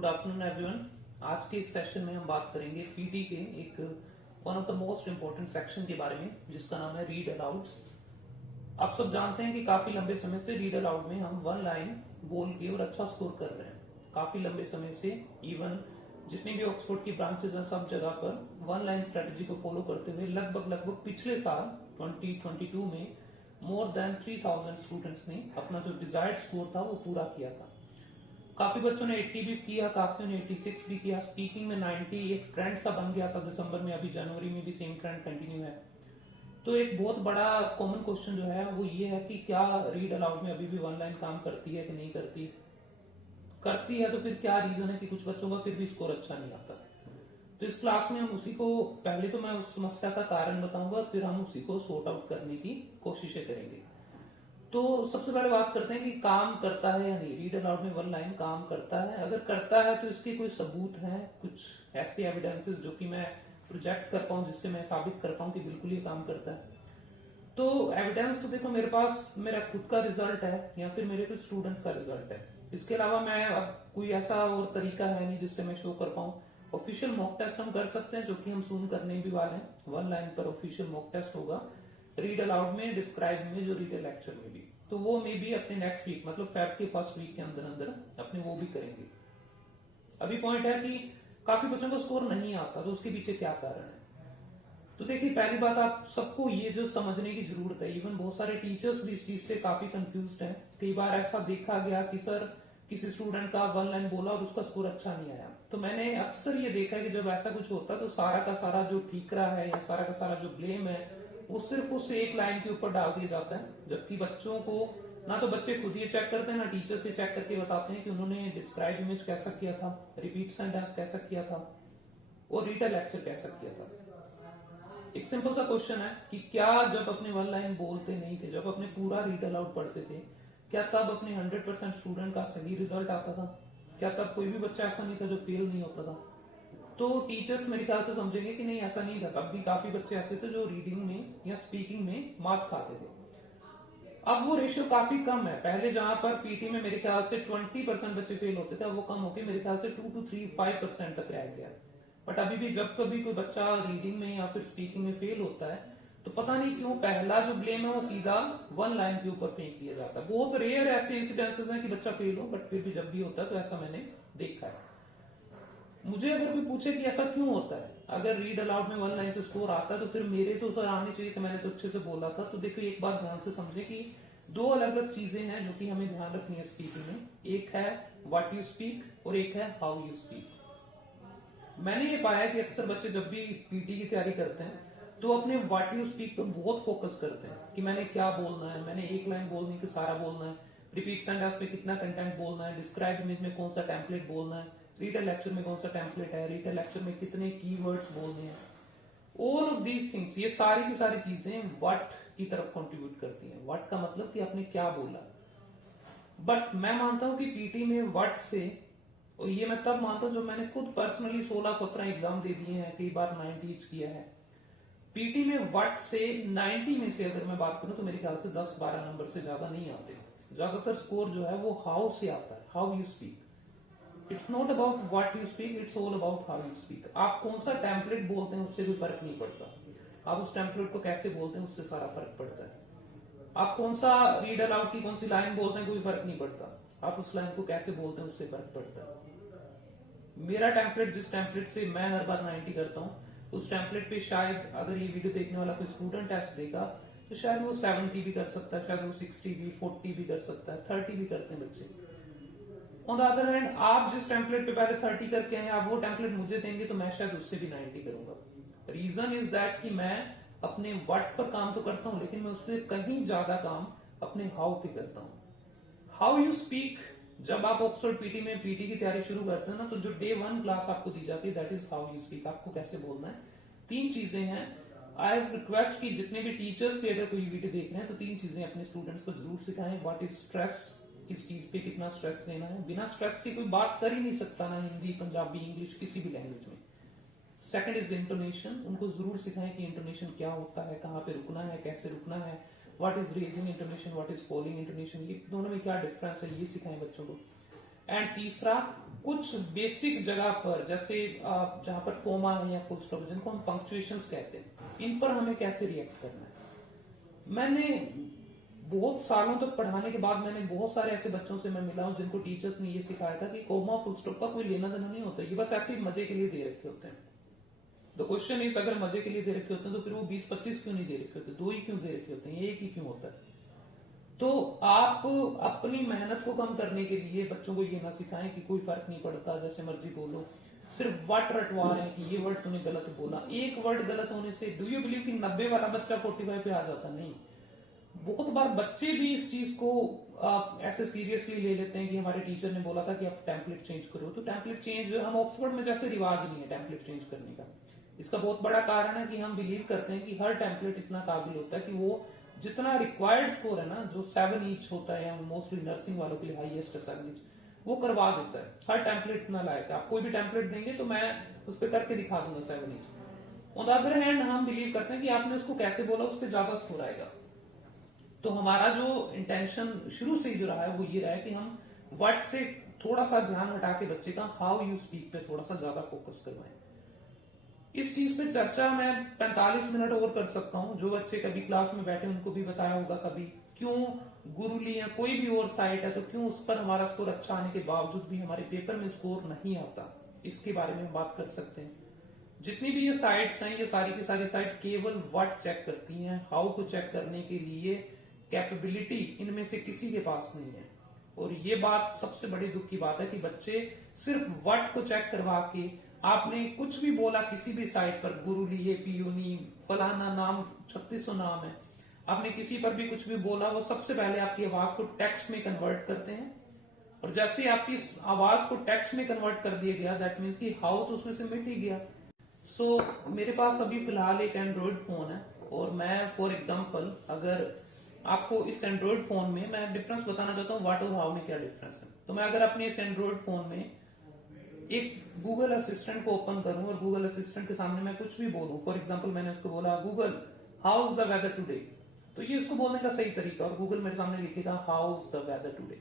Good afternoon everyone. आज के इस सेशन में हम बात करेंगे पीटी के एक one of the most important section के बारे में जिसका नाम है रीड अलाउड्स। आप सब जानते हैं कि काफी लंबे समय से रीड अलाउड में हम वन लाइन बोल के और अच्छा स्कोर कर रहे हैं। काफी लंबे समय से इवन जितनी भी ऑक्सफोर्ड की ब्रांचेस हैं सब जगह पर वन लाइन स्ट्रेटेजी को फॉलो करते हुए लगभग पिछले साल 2022 में मोर देन 3000 स्टूडेंट्स ने अपना जो डिजायर्ड स्कोर था वो पूरा किया था। काफी बच्चों ने 80 भी किया, काफी ने 86 भी किया। स्पीकिंग में 90 एक ट्रेंड सा बन गया था दिसंबर में, अभी जनवरी में भी सेम ट्रेंड कंटिन्यू है। तो एक बहुत बड़ा कॉमन क्वेश्चन जो है वो ये है कि क्या रीड अलाउड में अभी भी वन लाइन काम करती है कि नहीं करती। करती है तो फिर क्या रीजन है कि कुछ बच्चों का फिर भी स्कोर अच्छा नहीं आता। तो इस क्लास में हम उसी को पहले तो मैं उस समस्या का कारण बताऊंगा, फिर हम उसी को सॉर्ट आउट करने की कोशिशें करेंगे। तो सबसे पहले बात करते हैं कि काम करता है या नहीं, रीड अलाउड में वन लाइन काम करता है। अगर करता है तो इसके कोई सबूत हैं, कुछ ऐसे एविडेंसेस जो कि मैं प्रोजेक्ट कर पाऊं, जिससे मैं साबित कर पाऊं कि बिल्कुल ये काम करता है। तो एविडेंस तो देखो मेरे पास मेरा खुद का रिजल्ट है या फिर मेरे कुछ स्टूडेंट्स का रिजल्ट है। इसके अलावा मैं अब कोई ऐसा और तरीका है नहीं जिससे मैं शो कर पाऊं। ऑफिशियल मॉक टेस्ट हम कर सकते हैं, जो कि हम सून करने भी वाले हैं। वन लाइन पर ऑफिशियल मॉक टेस्ट होगा, रीड अलाउड में, डिस्क्राइब में, जो रीड लेक्चर में भी। तो वो मे बी अपने नेक्स्ट वीक मतलब फेब के फर्स्ट वीक के अंदर अंदर अपने वो भी करेंगे। अभी पॉइंट है कि काफी बच्चों को स्कोर नहीं आता, तो उसके पीछे क्या कारण है। तो देखिए, पहली बात आप सबको ये जो समझने की जरूरत है, इवन बहुत सारे टीचर्स भी इस चीज से काफी कंफ्यूज्ड हैं। कई बार ऐसा देखा गया कि सर किसी स्टूडेंट का वन लाइन बोला और उसका स्कोर अच्छा नहीं आया। तो मैंने अक्सर ये देखा है कि जब ऐसा कुछ होता है तो सारा का सारा जो ठीकरा है या सारा का सारा जो ब्लेम है वो सिर्फ उस एक लाइन के ऊपर डाल दिया जाता है, जबकि बच्चों को ना तो बच्चे खुद ये चेक करते हैं ना टीचर से चेक करके बताते हैं कि उन्होंने डिस्क्राइब इमेज कैसा किया था, रिपीट सेंटेंस कैसा किया था और रीडर लेक्चर कैसा किया था। एक सिंपल सा क्वेश्चन है कि क्या जब अपने वन लाइन बोलते नहीं थे, जब अपने पूरा रीड अलाउड पढ़ते थे, क्या तब अपने 100% स्टूडेंट का सही रिजल्ट आता था? क्या तब कोई भी बच्चा ऐसा नहीं था जो फेल नहीं होता था? तो टीचर्स मेरे ख्याल से समझेंगे कि नहीं, ऐसा नहीं था। तब भी काफी बच्चे ऐसे थे जो रीडिंग में या स्पीकिंग में मात खाते थे। अब वो रेशियो काफी कम है। पहले जहां पर पीटी में मेरे ख्याल से 20% बच्चे फेल होते थे, अब वो कम होकर मेरे ख्याल से 2 to 5% तक रह गया। बट अभी भी जब कभी कोई बच्चा रीडिंग में या फिर स्पीकिंग में फेल होता है तो पता नहीं क्यों पहला जो ब्लेम है वो सीधा वन लाइन के ऊपर फेंक दिया जाता है। बहुत रेयर ऐसे इंसिडेंसेस हैं कि बच्चा फेल हो, बट फिर भी जब भी होता है तो ऐसा मैंने देखा है। मुझे अगर कोई पूछे कि ऐसा क्यों होता है, अगर रीड अलाउड में वन लाइन से स्कोर आता है तो फिर मेरे तो सर आने चाहिए थे, मैंने तो अच्छे से बोला था। तो देखो, एक बात ध्यान से समझे कि दो अलग अलग चीजें हैं जो कि हमें ध्यान रखनी है स्पीकिंग में। एक है व्हाट यू स्पीक और एक है हाउ यू स्पीक। मैंने ये पाया कि अक्सर बच्चे जब भी पीटी की तैयारी करते हैं तो अपने व्हाट यू स्पीक पर बहुत फोकस करते हैं कि मैंने क्या बोलना है, मैंने एक लाइन बोलनी कि सारा बोलना है, रिपीट सेंटेंस में कितना कंटेंट बोलना है, डिस्क्राइब इमेज में कौन सा टेम्पलेट बोलना है, रीडर लेक्चर में कौन सा टेम्पलेट है, रीडर लेक्चर में कितने कीवर्ड्स बोलने हैं। ऑल ऑफ दीज थिंग्स, ये सारी की सारी चीजें व्हाट की तरफ कंट्रीब्यूट करती हैं। व्हाट का मतलब कि आपने क्या बोला। बट मैं मानता हूं कि पीटी में व्हाट से, और ये मैं तब मानता हूं जब मैंने खुद पर्सनली 16-17 एग्जाम दे दिए हैं, कई बार 90 किया है। पीटी में व्हाट से 90 में से अगर मैं बात करूं तो मेरे ख्याल से 10-12 नंबर से ज्यादा नहीं आते। ज्यादातर स्कोर जो है वो हाउ से आता है, how you speak. It's not about what you speak, it's all about how you speak. आप कौन सा टेम्पलेट बोलते हैं उससे भी फर्क नहीं पड़ता, आप उस टेम्पलेट को कैसे बोलते हैं उससे सारा फर्क पड़ता है। आप कौन सा रीड अलाउड की कौन सी लाइन बोलते हैं कोई फर्क नहीं पड़ता, आप उस लाइन को कैसे बोलते हैं उससे फर्क पड़ता है। मेरा टेम्पलेट, जिस टेम्पलेट से मैं हर बार 90 करता हूं, उस टेम्पलेट पे शायद अगर ये वीडियो देखने वाला कोई स्टूडेंट टेस्ट देगा तो शायद वो 70 भी कर सकता है, शायद वो 60 भी, 40 भी कर सकता है, 30 भी करते हैं बच्चे। ऑन द अदर हैंड, आप जिस टेम्पलेट पे पहले 30 करके आए, आप वो टेम्पलेट मुझे देंगे तो मैं शायद उससे भी 90 करूंगा। रीजन इज दैट कि मैं अपने व्हाट पर काम तो करता हूं, लेकिन मैं उससे कहीं ज्यादा काम अपने हाउ पे करता हूं। हाउ यू स्पीक, जब आप ऑक्सफोर्ड पीटी में पीटी की तैयारी शुरू करते हैं ना, तो जो डे 1 क्लास आपको दी जाती है that is how you speak. आपको कैसे बोलना है, 3 चीजें हैं। आई रिक्वेस्ट कि जितने भी टीचर्स भी अगर कोई वीडियो देख रहे हैं तो 3 चीजें अपने स्टूडेंट्स को जरूर सिखाएं। व्हाट इज स्ट्रेस, किस चीज पे कितना स्ट्रेस देना है। बिना स्ट्रेस के कोई बात कर ही नहीं सकता ना, हिंदी, पंजाबी, इंग्लिश, किसी भी लैंग्वेज में। सेकंड इज इंटोनेशन, उनको जरूर सिखाएं कि इंटोनेशन क्या होता है, कहाँ पे रुकना है, कैसे रुकना है। What is raising intonation, what is falling intonation, ये दोनों में क्या डिफरेंस है, ये सिखाएं बच्चों को। एंड तीसरा, कुछ बेसिक जगह पर जैसे जहां पर कोमा है या फुल स्टॉप जिनको हम पंक्चुएशंस कहते हैं, इन पर हमें कैसे रिएक्ट करना है। मैंने बहुत सालों तक पढ़ाने के बाद मैंने बहुत सारे ऐसे बच्चों से मैं मिला हूं जिनको टीचर्स ने ये सिखाया था कि कोमा फुल स्टॉप का कोई लेना देना नहीं होता, ये बस ऐसे ही मजे के लिए दे रखे होते हैं। तो क्वेश्चन इज, अगर मजे के लिए दे रखे होते हैं तो फिर वो 20-25 क्यों नहीं दे रखे होते, 2 ही क्यों दे रखे होते हैं, एक ही क्यों होता है। तो आप अपनी मेहनत को कम करने के लिए बच्चों को ये ना सिखाएं कि कोई फर्क नहीं पड़ता, जैसे मर्जी बोलो, सिर्फ वर्ड रटवा रहे हैं कि ये वर्ड तूने गलत बोला। एक वर्ड गलत होने से डू यू बिलीव कि 90 वाला बच्चा 45 पे आ जाता? नहीं। बहुत बार बच्चे भी इस चीज को ऐसे सीरियसली ले लेते हैं कि हमारे टीचर ने बोला था कि आप टेम्पलेट चेंज करो, तो टेम्पलेट चेंज हम ऑक्सफोर्ड में जैसे रिवाज नहीं है टेम्पलेट चेंज करने का। इसका बहुत बड़ा कारण है कि हम बिलीव करते हैं कि हर टेम्पलेट इतना काबिल होता है कि वो जितना रिक्वायर्ड स्कोर है ना, जो 7 ईच होता है, मोस्टली नर्सिंग वालों के लिए हाईएस्ट है 7 ईच, वो करवा देता है। हर टेम्पलेट इतना लायक है, आप कोई भी टेम्पलेट देंगे तो मैं उस पर करके दिखा दूंगा 7 each. On the other hand हम बिलीव करते हैं कि आपने उसको कैसे बोला उस पर ज्यादा स्कोर आएगा। तो हमारा जो इंटेंशन शुरू से ही जो रहा है वो ये रहा है कि हम वर्ड से थोड़ा सा ध्यान हटा के बच्चे का हाउ यू स्पीक पे थोड़ा सा ज्यादा फोकस करवाएं। इस चीज पे चर्चा मैं 45 मिनट और कर सकता हूं। जो बच्चे कभी क्लास में बैठे उनको भी बताया होगा कभी, क्यों गुरुली या कोई भी और साइट है तो क्यों उस पर हमारा स्कोर अच्छा आने के बावजूद भी हमारे पेपर में स्कोर नहीं आता, इसके बारे में हम बात कर सकते हैं। जितनी भी ये साइट्स हैं, ये सारी की सारी साइट केवल व्हाट चेक करती हैं, हाउ को चेक करने के लिए कैपेबिलिटी इनमें से किसी के पास नहीं है। और ये बात सबसे बड़ी दुख की बात है कि बच्चे सिर्फ व्हाट को चेक करवा के, आपने कुछ भी बोला किसी भी साइट पर, गुरुली, पियोनी, फलाना नाम, 3600 नाम है, आपने किसी पर भी कुछ भी बोला, वो सबसे पहले आपकी आवाज को टेक्स्ट में कन्वर्ट करते हैं। और जैसे ही आपकी आवाज को टेक्स्ट में कन्वर्ट कर दिया गया, दैट मीन्स कि हाउ तो उसमें से मिट ही गया। सो मेरे पास अभी फिलहाल एक एंड्रॉइड फोन है, और मैं फॉर एग्जाम्पल अगर आपको इस एंड्रॉइड फोन में मैं डिफरेंस बताना चाहता हूँ व्हाट और हाउ में क्या डिफरेंस है। तो मैं अगर अपने इस एंड्रॉइड फोन में एक गूगल असिस्टेंट को ओपन करूं और गूगल असिस्टेंट के सामने मैं कुछ भी बोलूं, फॉर एग्जांपल मैंने उसको बोला Google how is the weather today, तो ये उसको बोलने का सही तरीका, और गूगल मेरे सामने लिखेगा how is the weather today.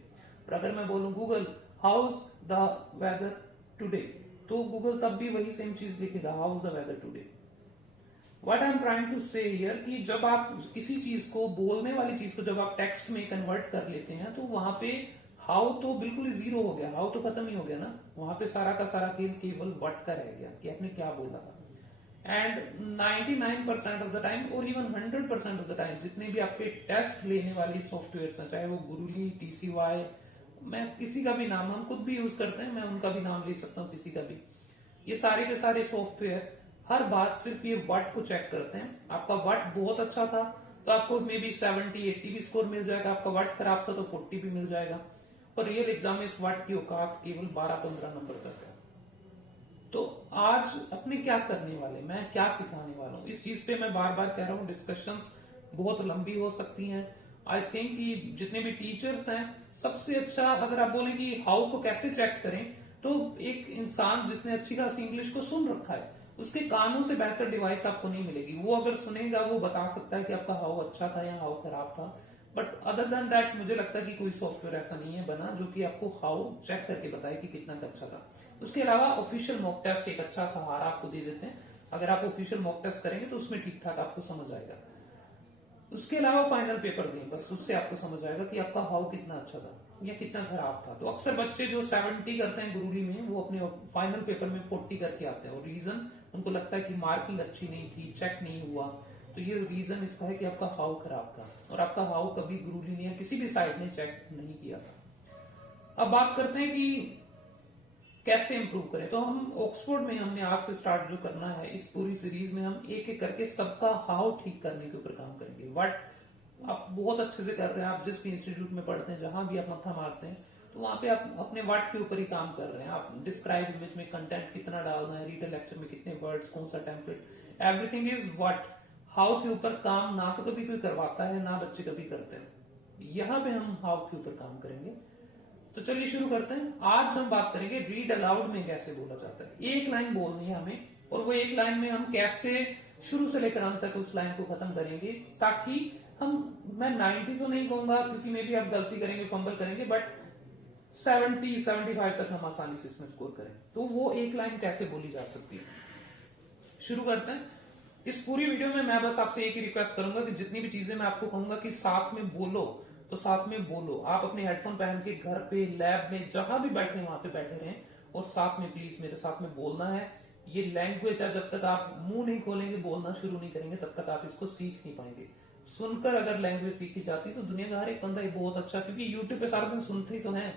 और अगर मैं बोलूं Google how is the weather today, तो गूगल तब भी वही सेम चीज लिखेगा, how is the weather today. What I am trying to say here कि जब आप किसी चीज को, बोलने वाली चीज को जब आप टेक्स्ट में कन्वर्ट कर लेते हैं, तो वहां पे हाउ तो बिल्कुल ही जीरो हो गया, हाउ तो खत्म ही हो गया ना। वहां पे सारा का सारा खेल केवल व्हाट का रह गया कि आपने क्या बोला था। एंड 99% ऑफ द टाइम और इवन 100% ऑफ द टाइम जितने भी आपके टेस्ट लेने वाली सॉफ्टवेयर हैं, चाहे वो गुरुली, TCY, मैं किसी का भी नाम हम खुद भी यूज करते हैं, मैं उनका भी नाम ले सकता हूँ किसी का भी, ये सारे के सारे सॉफ्टवेयर हर बार सिर्फ ये वर्ड को चेक करते हैं। आपका वर्ड बहुत अच्छा था तो आपको मे बी 70-80 भी स्कोर मिल जाएगा, आपका वर्ड खराब था तो 40 भी मिल जाएगा। और रियल एग्जाम में इस वर्ड की औकात केवल 12-15 नंबर तक है। तो आज अपने क्या करने वाले, मैं क्या सिखाने वाला हूँ, इस चीज पे मैं बार बार कह रहा हूँ, डिस्कशंस बहुत लंबी हो सकती हैं। आई थिंक कि जितने भी टीचर्स हैं, सबसे अच्छा अगर आप बोलें कि हाउ को कैसे चेक करें, तो एक इंसान जिसने अच्छी खासी इंग्लिश को सुन रखा है, उसके कानों से बेहतर डिवाइस आपको नहीं मिलेगी। वो अगर सुनेगा वो बता सकता है कि आपका हाउ अच्छा था या हाउ खराब था। बट अदर देन दैट मुझे लगता है कि कोई सॉफ्टवेयर ऐसा नहीं है बना जो कि आपको हाउ चेक करके बताए कि कितना अच्छा था। उसके अलावा ऑफिशियल मॉक टेस्ट एक अच्छा सहारा आपको दे देते हैं। अगर आप ऑफिशियल मॉक टेस्ट करेंगे तो उसमें ठीक ठाक आपको समझ आएगा। उसके अलावा फाइनल पेपर दें, बस उससे आपको समझ आएगा कि आपका हाउ कितना अच्छा था या कितना खराब था। तो अक्सर बच्चे जो 70 करते हैं गुरुली में, वो अपने फाइनल पेपर में 40 करके आते हैं, और रीजन उनको लगता है कि मार्किंग अच्छी नहीं थी, चेक नहीं हुआ। तो ये रीजन इसका है कि आपका हाउ खराब था, और आपका हाउ कभी गुरुली ने या किसी भी साइट ने चेक नहीं किया था। अब बात करते हैं कि कैसे इंप्रूव करें। तो हम ऑक्सफोर्ड में हमने आज से स्टार्ट जो करना है, इस पूरी सीरीज में हम एक एक करके सबका हाउ ठीक करने के ऊपर काम करेंगे। व्हाट आप बहुत अच्छे से कर रहे हैं, आप जिस भी इंस्टीट्यूट में पढ़ते हैं, जहां भी आप मत्था मारते हैं, तो वहां पे आप अपने व्हाट के ऊपर ही काम कर रहे हैं। आप डिस्क्राइब इमेज में कंटेंट कितना डालना है, रीडर लेक्चर में कितने वर्ड्स, कौन सा template, everything is what. How के ऊपर काम ना तो कभी कोई करवाता है, ना बच्चे कभी करते हैं। यहां पे हम हाउ के ऊपर काम करेंगे। तो चलिए शुरू करते हैं। आज हम बात करेंगे रीड अलाउड में कैसे बोला जाता है। एक लाइन बोलनी है हमें, और वो एक लाइन में हम कैसे शुरू से लेकर अंत तक उस लाइन को खत्म करेंगे, ताकि हम, मैं 90 तो नहीं कहूंगा क्योंकि मे भी आप गलती करेंगे, फंबल करेंगे, बट 70-75 तक हम आसानी से इसमें स्कोर करें। तो वो एक लाइन कैसे बोली जा सकती है, शुरू करते हैं। इस पूरी वीडियो में मैं बस आपसे एक ही रिक्वेस्ट करूंगा कि जितनी भी चीजें मैं आपको कहूंगा कि साथ में बोलो, तो साथ में बोलो। आप अपने हेडफोन पहन के घर पे, लैब में, जहां भी बैठे वहां पे बैठे रहें और साथ में प्लीज मेरे साथ में बोलना है। ये लैंग्वेज है, जब तक आप मुंह नहीं खोलेंगे, बोलना शुरू नहीं करेंगे, तब तक आप इसको सीख नहीं पाएंगे। सुनकर अगर लैंग्वेज सीखी जाती तो दुनिया का हर एक बंदा ये बहुत अच्छा, क्योंकि यूट्यूब पे सारा दिन सुनते ही तो है,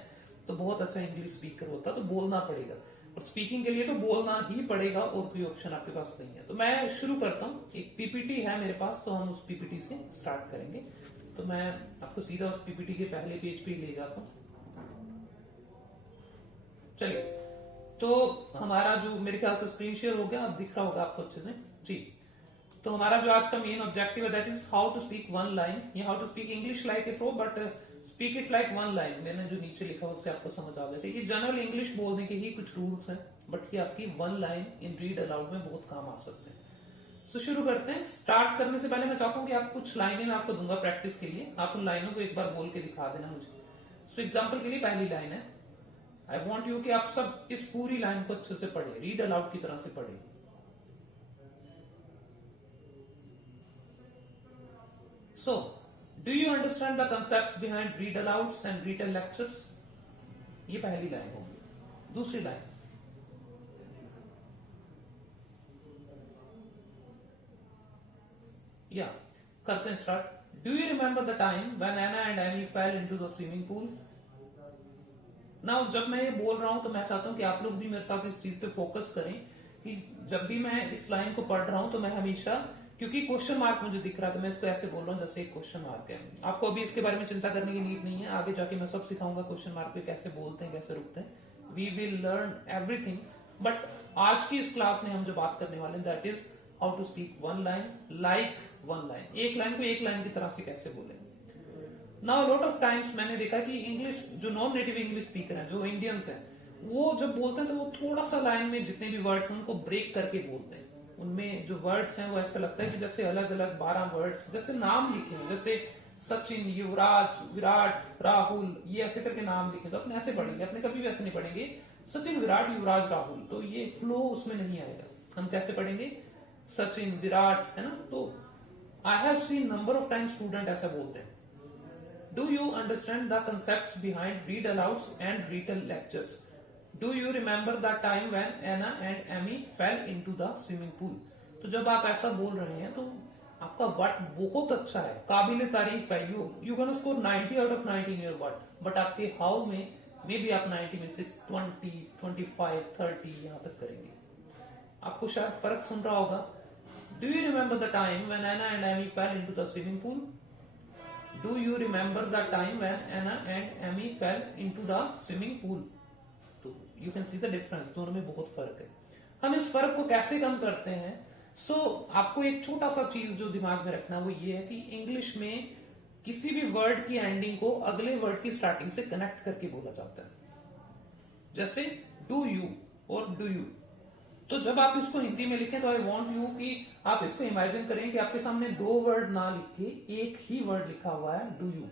तो बहुत अच्छा इंग्लिश स्पीकर होता, तो बोलना पड़ेगा। और स्पीकिंग के लिए तो बोलना ही पड़ेगा, और कोई ऑप्शन आपके पास नहीं है। तो मैं शुरू करता हूँ। एक पीपीटी है मेरे पास, तो हम उस पीपीटी से स्टार्ट करेंगे। तो मैं आपको सीधा उस पीपीटी के पहले पेज पे ले जाता हूँ। चलिए, तो हमारा जो मेरे ख्याल से स्क्रीन शेयर हो गया, अब दिख रहा होगा आपको अच्छे से जी। तो हमारा जो आज का मेन ऑब्जेक्टिव है that is how to speak one line, या how to speak English like a pro, but speak it like one line. मैंने जो नीचे लिखा उससे आपको समझ आ जाएगा। ये जनरल इंग्लिश बोलने के ही कुछ रूल्स हैं, बट ये आपकी one line in read aloud में बहुत काम आ सकते हैं। तो शुरू करते हैं। स्टार्ट करने से पहले मैं चाहता हूं कि आप कुछ लाइनें मैं आपको दूंगा प्रैक्टिस के लिए, आप उन लाइनों को एक बार बोल के दिखा देना मुझे। सो एग्जाम्पल के लिए पहली लाइन है, आई वॉन्ट यू कि आप सब इस पूरी लाइन को अच्छे से पढ़े, रीड अलाउड की तरह से पढ़े। So, do you understand the concepts behind read alouds and retail lectures? ये पहली लाइन होगी। दूसरी लाइन, या करते हैं start. Do you remember the time when Anna and Amy fell into the swimming pool? Now जब मैं ये बोल रहा हूं तो मैं चाहता हूं कि आप लोग भी मेरे साथ इस चीज पे फोकस करें कि जब भी मैं इस लाइन को पढ़ रहा हूं तो मैं हमेशा, क्योंकि क्वेश्चन मार्क मुझे दिख रहा है तो मैं इसको ऐसे बोल रहा हूं जैसे एक क्वेश्चन मार्क है। आपको अभी इसके बारे में चिंता करने की नीड नहीं है, आगे जाके मैं सब सिखाऊंगा क्वेश्चन मार्क पे कैसे बोलते हैं, कैसे रुकते हैं। We will learn everything, but आज की इस क्लास में हम जो बात करने वाले हैं that is how to speak one line like one line. एक लाइन को एक लाइन की तरह से कैसे बोले। नाउ लॉट ऑफ टाइम्स मैंने देखा कि इंग्लिश जो नॉन नेटिव इंग्लिश स्पीकर हैं, जो इंडियंस हैं, वो जब बोलते हैं तो वो थोड़ा सा लाइन में जितने भी वर्ड्स हैं उनको ब्रेक करके बोलते हैं। उनमें जो वर्ड्स हैं वो ऐसा लगता है कि जैसे अलग अलग 12 वर्ड्स जैसे नाम लिखे हैं, जैसे सचिन, युवराज, विराट, राहुल, ये ऐसे करके नाम लिखे, तो अपने ऐसे पढ़ेंगे, अपने कभी भी ऐसे नहीं पढ़ेंगे सचिन, विराट, युवराज, राहुल, तो ये फ्लो उसमें नहीं आएगा। हम कैसे पढ़ेंगे, सचिन, विराट, है ना। तो I have seen number of time student ऐसा बोलते हैं। Do you understand the concepts behind read alouds and retell lectures? Do you remember the time when Anna and Amy fell into the swimming pool? तो जब आप ऐसा बोल रहे हैं तो आपका वर्ड बहुत अच्छा है, काबिल तारीफ है। You can score 90 out of 90 in your word, but आपके हाउ में मे बी आप 90 में से 20, 25, 30 यहां तक करेंगे। आपको शायद फर्क सुन रहा होगा। Do you remember the time when Anna and Amy fell into the swimming pool? Do you remember the time when Anna and Amy fell into the swimming pool? तो you can see the difference, दोनों में बहुत फर्क है। हम इस फर्क को कैसे कम करते हैं? आपको एक छोटा सा चीज जो दिमाग में रखना वो ये है कि इंग्लिश में किसी भी वर्ड की एंडिंग को अगले वर्ड की स्टार्टिंग से कनेक्ट करके बोला जाता है। जैसे डू यू और डू यू, तो जब आप इसको हिंदी में लिखें तो आई वॉन्ट यू कि आप इसको इमेजिन करें कि आपके सामने दो वर्ड ना लिखे एक ही वर्ड लिखा हुआ है, डू यू।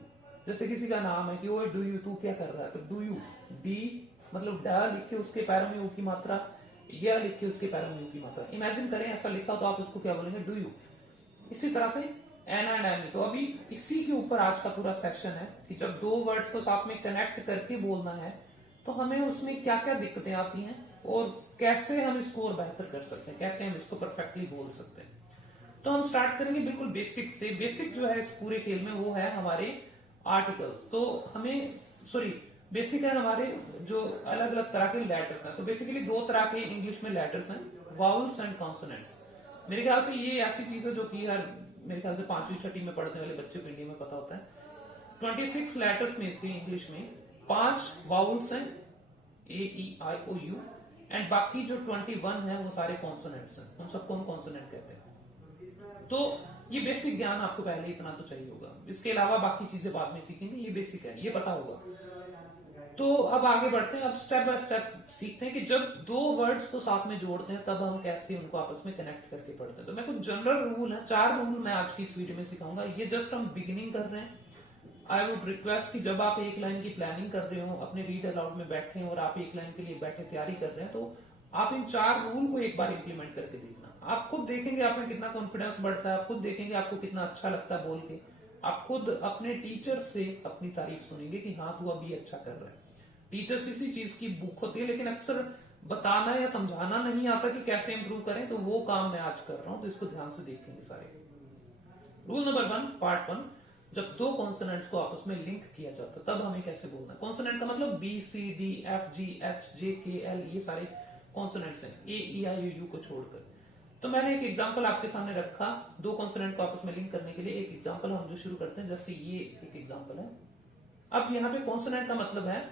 जैसे किसी का नाम है कि ओए डू यू, तू क्या कर रहा है, तो डू यू, डी मतलब डा लिखे उसके पैरों में यू की मात्रा, या लिखे उसके पैरों में यू की मात्रा। इमेजिन करें ऐसा लिखा तो आप इसको क्या बोलेंगे, डू यू। इसी तरह से एना एंड एमी, तो अभी इसी के ऊपर आज का पूरा सेक्शन है कि जब दो वर्ड्स को साथ में कनेक्ट करके बोलना है तो हमें उसमें क्या क्या दिक्कतें आती हैं और कैसे हम इसको और बेहतर कर सकते हैं, कैसे हम इसको परफेक्टली बोल सकते हैं। तो हम स्टार्ट करेंगे बिल्कुल बेसिक से। बेसिक जो है इस पूरे खेल में वो है हमारे आर्टिकल्स। तो हमें बेसिक है हमारे जो अलग अलग तरह के लेटर्स हैं। तो बेसिकली दो तरह के इंग्लिश में लेटर्स हैं, वाउल्स एंड कॉन्सोनेंट्स। मेरे ख्याल से ये ऐसी चीज है जो कि हर मेरे ख्याल से 5वीं 6वीं में पढ़ने वाले बच्चे को इंडिया में पता होता है। 26 लेटर्स में से इंग्लिश में 5 वाउल्स हैं, ए ई आई ओ यू, एंड बाकी जो 21 है वो सारे कॉन्सोनेंट्स हैं, उन सबको हम कॉन्सोनेंट कहते हैं। तो ये बेसिक ज्ञान आपको पहले इतना तो चाहिए होगा, इसके अलावा बाकी चीजें बाद में सीखेंगे, ये बेसिक है, ये पता होगा। तो अब आगे बढ़ते हैं, अब स्टेप बाय स्टेप सीखते हैं कि जब दो वर्ड्स को साथ में जोड़ते हैं तब हम कैसे उनको आपस में कनेक्ट करके पढ़ते हैं। तो मैं कुछ जनरल रूल है, 4 रूल मैं आज की इस वीडियो में सिखाऊंगा। ये जस्ट हम बिगिनिंग कर रहे हैं, आई वुड रिक्वेस्ट कि जब आप एक लाइन की प्लानिंग कर रहे हो, अपने रीड अलाउड में बैठे हैं और आप एक लाइन के लिए बैठे तैयारी कर रहे हैं, तो आप इन 4 रूल को एक बार इंप्लीमेंट करके देखना। आप खुद देखेंगे आप में कितना कॉन्फिडेंस बढ़ता है, आप खुद देखेंगे आपको कितना अच्छा लगता है बोल के। आप खुद अपने टीचर से अपनी तारीफ सुनेंगे कि हाँ तू अभी अच्छा कर रहा है। टीचर्स इसी चीज की बुक होती है, लेकिन अक्सर बताना या समझाना नहीं आता कि कैसे इंप्रूव करें, तो वो काम मैं आज कर रहा हूं, तो इसको ध्यान से देखेंगे सारे। रूल नंबर 1, पार्ट 1, जब 2 कॉन्सोनेंट्स को आपस में लिंक किया जाता है तब हमें कैसे बोलना है। कॉन्सोनेंट का मतलब B C D F G H J K L, ये सारे कॉन्सोनेंट्स हैं, ए ई आई यू को छोड़कर। तो मैंने एक एग्जांपल आपके सामने रखा 2 कॉन्सोनेंट को आपस में लिंक करने के लिए। एक एग्जांपल हम जो शुरू करते हैं, जैसे ये एक एग्जांपल है। अब यहाँ पे कॉन्सोनेंट का मतलब है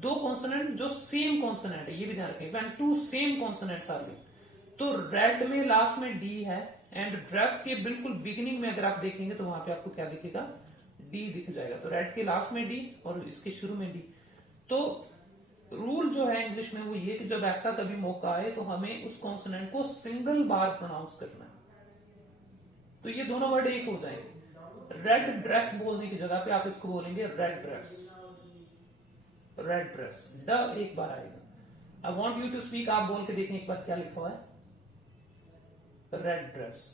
2 कॉन्सोनेंट जो सेम कॉन्सोनेंट है, ये भी ध्यान रखें, when 2 same consonants are linked. तो रेड में लास्ट में डी है, एंड ड्रेस के बिल्कुल बिगिनिंग में अगर आप देखेंगे तो वहां पे आपको क्या दिखेगा, डी दिख जाएगा। तो रेड के लास्ट में डी और इसके शुरू में डी। तो रूल जो है इंग्लिश में वो ये कि जब ऐसा कभी मौका आए तो हमें उस कॉन्सोनेंट को सिंगल बार प्रोनाउंस करना है। तो ये दोनों वर्ड एक हो जाएंगे। रेड ड्रेस बोलने की जगह पे आप इसको बोलेंगे रेड ड्रेस, रेड ड्रेस। ड एक बार आएगा। I want you to speak, आप बोल के देखें एक बार क्या लिखा हुआ है, रेड ड्रेस,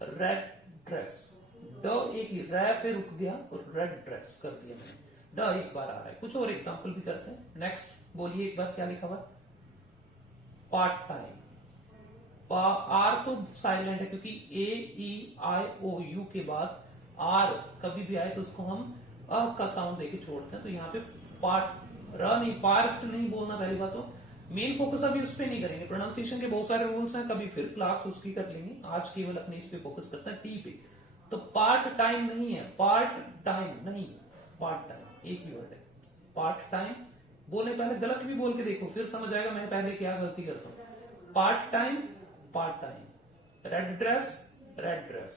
रेड ड्रेस। ड एक रै पे रुक गया और रेड ड्रेस कर दिया मैंने। ड एक बार आ रहा है। कुछ और एग्जांपल भी करते हैं। नेक्स्ट बोलिए एक बार क्या लिखा हुआ, पार्ट टाइम। आर तो साइलेंट है क्योंकि ए ई आई ओ यू के बाद आर कभी भी आए तो उसको हम अ का साउंड देके छोड़ते हैं। तो यहाँ पे पार्ट, र नहीं, पार्ट नहीं बोलना पहली बात। तो मेन फोकस अभी उस पर नहीं करेंगे, प्रोनाउंसिएशन के बहुत सारे रूल्स हैं, कभी फिर क्लास उसकी कर लेंगे। आज केवल अपने इस पे फोकस करते हैं, टी पे। तो पार्ट टाइम नहीं है, पार्ट टाइम नहीं, पार्ट टाइम एक ही वर्ड है। पार्ट टाइम बोले, पहले गलत भी बोल के देखो फिर समझ आएगा मैं पहले क्या गलती करता हूं। Part time, part time. Red dress, red dress.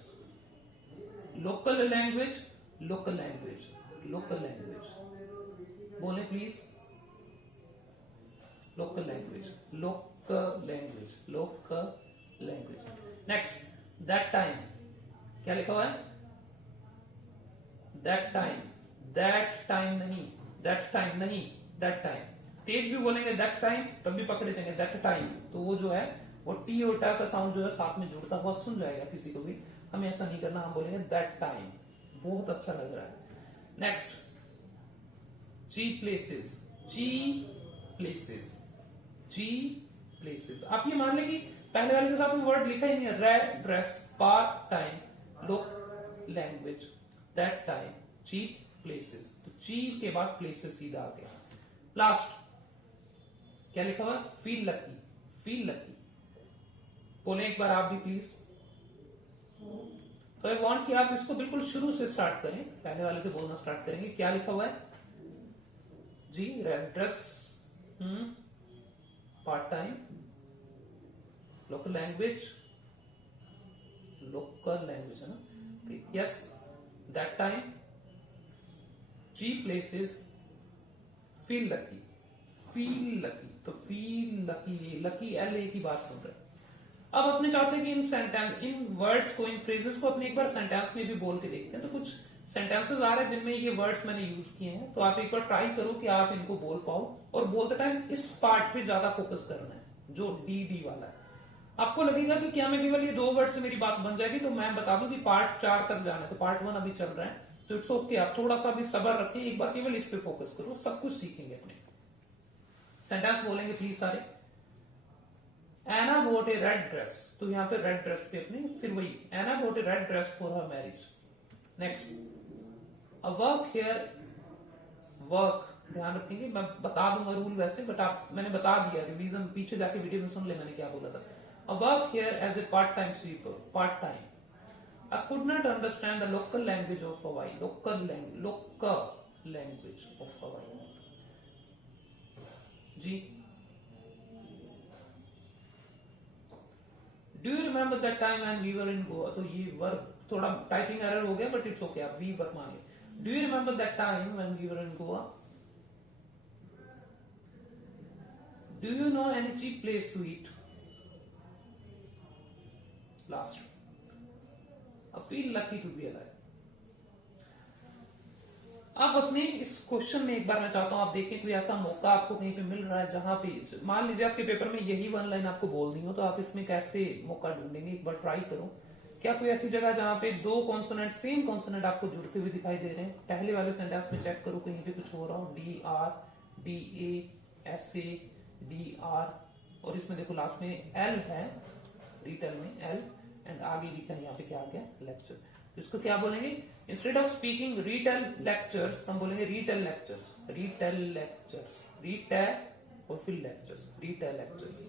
Local language, local language, local language. बोले please, local language, local language, local language. Next, that time, क्या लिखा हुआ है, दैट टाइम, दैट टाइम नहीं, दैट टाइम नहीं, दैट टाइम। तेज भी बोलेंगे दैट टाइम तब भी पकड़े जाएंगे, दैट टाइम। तो वो जो है वो टी और टा का साउंड जो है साथ में जुड़ता हुआ सुन जाएगा किसी को भी। हमें ऐसा नहीं करना, हम बोलेंगे दैट टाइम, बहुत अच्छा लग रहा है। नेक्स्ट, जी प्लेसेस, जी प्लेसेस, जी प्लेसेस। आप ये मान लें कि पहले वाले के साथ में वर्ड लिखा ही नहीं है, red dress, part time, local language, that time, cheap places. तो चीप के बाद प्लेसेस सीधा आ गया। लास्ट क्या लिखा हुआ, फील लकी, फील लकी। बोले एक बार आप भी प्लीज। तो आई वांट कि आप इसको बिल्कुल शुरू से स्टार्ट करें, पहले वाले से बोलना स्टार्ट करेंगे। क्या लिखा हुआ है जी, red dress, part time, local language, local language है ना, yes, that time, cheap places, feel lucky, feel lucky. तो feel lucky, lucky L A की बात सुन रहे हैं। अब अपने चाहते हैं कि इन सेंटेंस, इन वर्ड्स को, इन फ्रेजेस को अपने एक बार सेंटेंस में भी बोल के देखते हैं। तो कुछ सेंटेंसेस आ रहे हैं जिनमें ये वर्ड्स मैंने यूज किए हैं, तो आप एक बार ट्राई करो कि आप इनको बोल पाओ। और बोलते टाइम इस पार्ट पे ज्यादा फोकस करना है जो डी डी वाला है। आपको लगेगा कि क्या मैं केवल ये 2 वर्ड से मेरी बात बन जाएगी, तो मैं बता दूं कि पार्ट 4 तक जाना है, तो पार्ट 1 अभी चल रहा है, तो इट्स ओके। आप थोड़ा सा भी सब्र रखें, एक बार केवल इस पे फोकस करो, सब कुछ सीखेंगे अपने। सेंटेंस बोलेंगे प्लीज सारे। Anna wore a red dress, तो यहां पे रेड ड्रेस पे अपने फिर वही, Anna wore a red dress for her marriage. Next, a work here, work, ध्यान रखेंगे मैं बता दूंगा रूल वैसे, बट आप, मैंने बता दिया, रिवीजन पीछे जाके वीडियो में सुन ले मैंने क्या बोला था। I work here as a part time sweeper, part time. I could not understand the local language of Hawaii. Local language of Hawaii. जी, Do you remember that time when we were in Goa? तो ये verb थोड़ा typing error हो गया, but it's okay, आप we verb मान लें। Do you remember that time when we were in Goa? Do you know any cheap place to eat? Last. I feel lucky to be alive. अब अपने इस question में एक बार मैं चाहता हूं आप देखें कोई ऐसा मौका आपको कहीं पे मिल रहा है जहां पे मान लीजिए आपके पेपर में यही वन लाइन आपको बोलनी हो, तो आप इसमें कैसे मौका ढूंढेंगे, एक बार ट्राई करो। क्या कोई ऐसी जगह जहां पे दो कॉन्सोनेंट सेम कॉन्सोनेंट आपको जुड़ते हुए दिखाई दे रहे हैं? पहले वाले सेंटेंस में चेक करो कहीं पे कुछ हो रहा हो, D R, D A, S A, D R, और इसमें देखो लास्ट में एल है, रिटेल में एल, एंड आगे लिखा है यहाँ पे क्या आ गया, लेक्चर। इसको क्या बोलेंगे? Instead of speaking retail lectures हम बोलेंगे retail lectures, retail lectures, retail और फिर लेक्चर्स, रिटेल लेक्चर्स।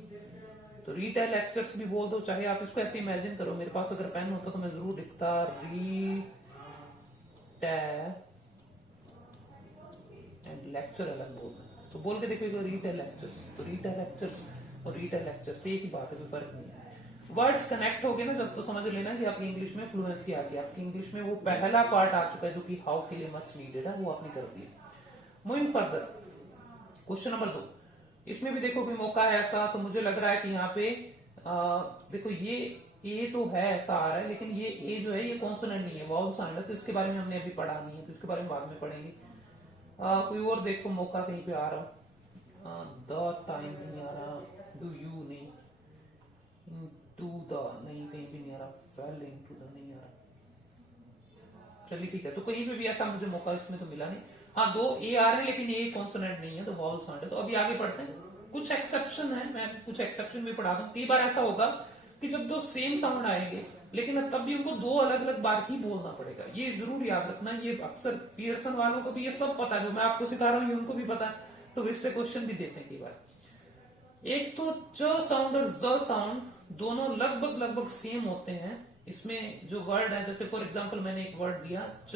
तो रिटेल लेक्चर्स भी बोल दो, चाहे आप इसको ऐसे इमेजिन करो, मेरे पास अगर पेन होता तो मैं जरूर लिखता रिटेल एंड लेक्चर अलग बोलना। तो बोल के देखो रिटेल लेक्चर्स, तो रिटेल लेक्चर्स और रिटेल लेक्चर्स एक ही बात है, कोई फर्क नहीं है। वर्ड्स कनेक्ट हो गए ना जब, तो समझ लेना कि आपकी इंग्लिश में फ्लुएंसी आ गई, आपकी इंग्लिश में वो पहला पार्ट आ चुका है जो कि हाउ के लिए मच नीडेड है, वो आपने कर दिया। मूविंग फर्दर, क्वेश्चन नंबर 2, इसमें भी देखो कोई मौका है ऐसा, तो मुझे लग रहा है कि यहाँ पे देखो ये ए तो है ऐसा आ रहा है, लेकिन ये ए जो है ये कॉन्सोनेंट नहीं है, वाउल साउंड है, तो इसके बारे में हमने अभी पढ़ा नहीं है, तो इसके बारे में बाद में पढ़ेंगे। कोई और देखो मौका कहीं पे आ रहा, द टाइम नहीं आ रहा, डू यू नहीं, टू द नहीं, कहीं भी नहीं आ रहा, फेल इनटू द नहीं आ रहा। चलिए ठीक है, तो कहीं पे भी ऐसा मुझे मौका इसमें तो मिला नहीं। हाँ, दो ए आ रहे हैं लेकिन ये कॉन्सोनेंट नहीं है, तो वावल साउंड है। तो अभी आगे बढ़ते हैं, कुछ एक्सेप्शन है, मैं कुछ एक्सेप्शन भी पढ़ा दूं। कई बार ऐसा होगा कि जब दो सेम साउंड आएंगे लेकिन तब भी उनको दो अलग अलग बार ही बोलना पड़ेगा, ये जरूर याद रखना। ये अक्सर पियर्सन वालों को भी ये सब पता है, जो मैं आपको सिखा रहा हूँ ये उनको भी पता है, तो इससे क्वेश्चन भी देते हैं कई बार। एक तो च साउंड और ज साउंड दोनों लगभग सेम होते हैं। इसमें जो वर्ड है, जैसे फॉर एग्जांपल मैंने एक वर्ड दिया च